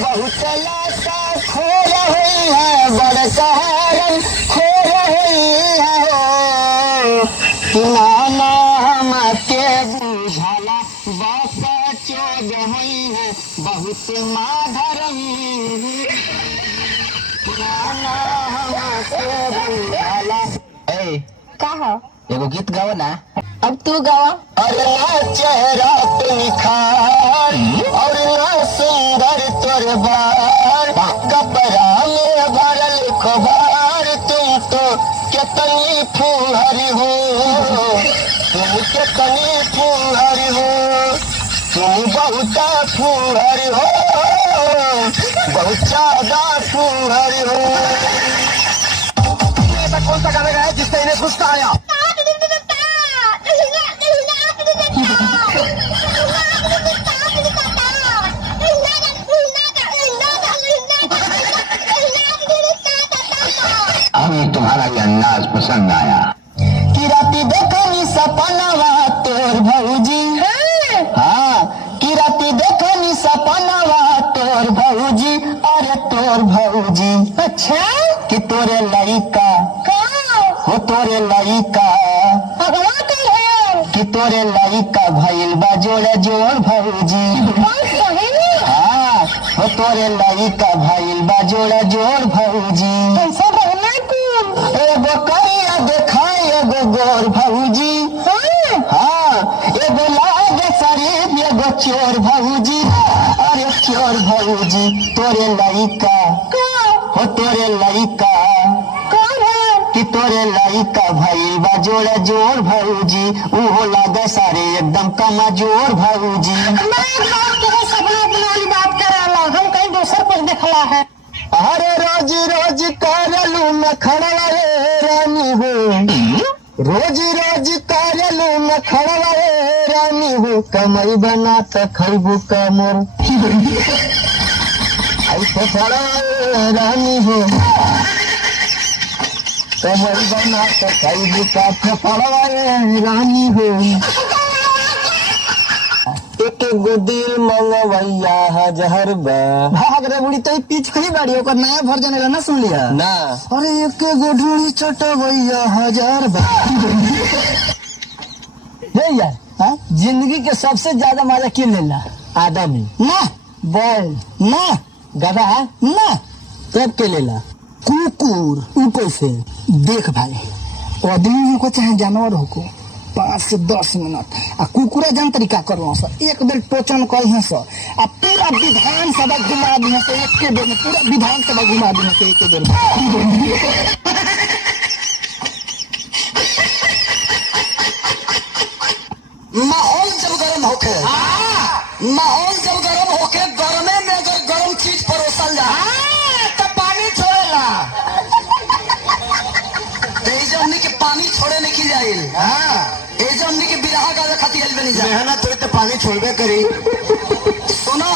बहुत लाता खोर हुई है बड़ सहारन खोर हुई है हो कि नाना हम के बुझाला बापा चोद हुई है बहुत माधरम नाना हम के बुझाला। कहा एगो गीत गाओ ना। अब तू गावा। अरे ना चेहरा पे निखार और ना सुंदर तोर बार कपड़ा में भरल खोबार तुम तो कितनी फूहरी हो तुम कितनी फूहरी हो तुम बहुत फूहरी हो बहुत ज्यादा फूहरी हो। कौन सा गाना गाया जिससे इन्हें गुस्सा आया? हमें तुम्हारा ये अंदाज पसंद आया। कि राती देखनी सपनावा तोर भौजी। हाँ कि राती देखनी सपनावा तोर भौजी अरे तोर भौजी। अच्छा कि तोरे लइका हो तोरे लइका कि तोरे लइका भइल बा जोड़े जोड़ भौजी। हाँ हो तोरे लइका भइल बा जोड़े जोड़ भौजी। कैसा रहना तू? एगो करिया देखा एगो गोर भौजी। हाँ एगो लागे शरीफ एगो चोर भौजी अरे चोर भौजी। तोरे लइका हो तोरे लइका कि तोरे लइका भइल बा जोड़े जोड़ भौजी उहो लागे सारे एकदम कमजोर भौजी। बात कराला हम कहीं दूसर कुछ देखला है। अरे रोज रोज करलू न खड़वा रे रानी हो रोज रोज करलू न खड़वा रे रानी हो कमई बना त खैबू कमर ऐसे खड़ा रानी हो कमई बना त खैबू का फड़वा रे रानी हो। एक गो दिल मंगवैया हजार बा। भाग रे बुढ़ी तो पीछे ही बाड़ी ओकर नया वर्जन है ना सुन लिया ना। अरे एक गो ढूंढी चटवैया हजार बा। हे यार हाँ जिंदगी के सबसे ज्यादा मजा किन लेला? आदमी ना बैल ना गधा ना तब के लेला कुकुर। ऊ कैसे देख भाई आदमी को चाहे जानवर हो को 5 से 10 मिनट आ कुकुरा जान तरीका करलो सर एक बेर टोचन कही सर आ पूरा विधान सभा घुमा दी से एक बेर में पूरा विधान सभा घुमा दी से एक बेर में। माहौल जब गर्म होके माहौल जब गर्म होके गर्मे में अगर गर्म चीज परोसल जा तो पानी छोड़ेला हमने के पानी छोड़े नहीं की जाइल। हमने के बिरहा गावे खातिर बनी जा मेहनत तो पानी छोड़बे करी। सुनो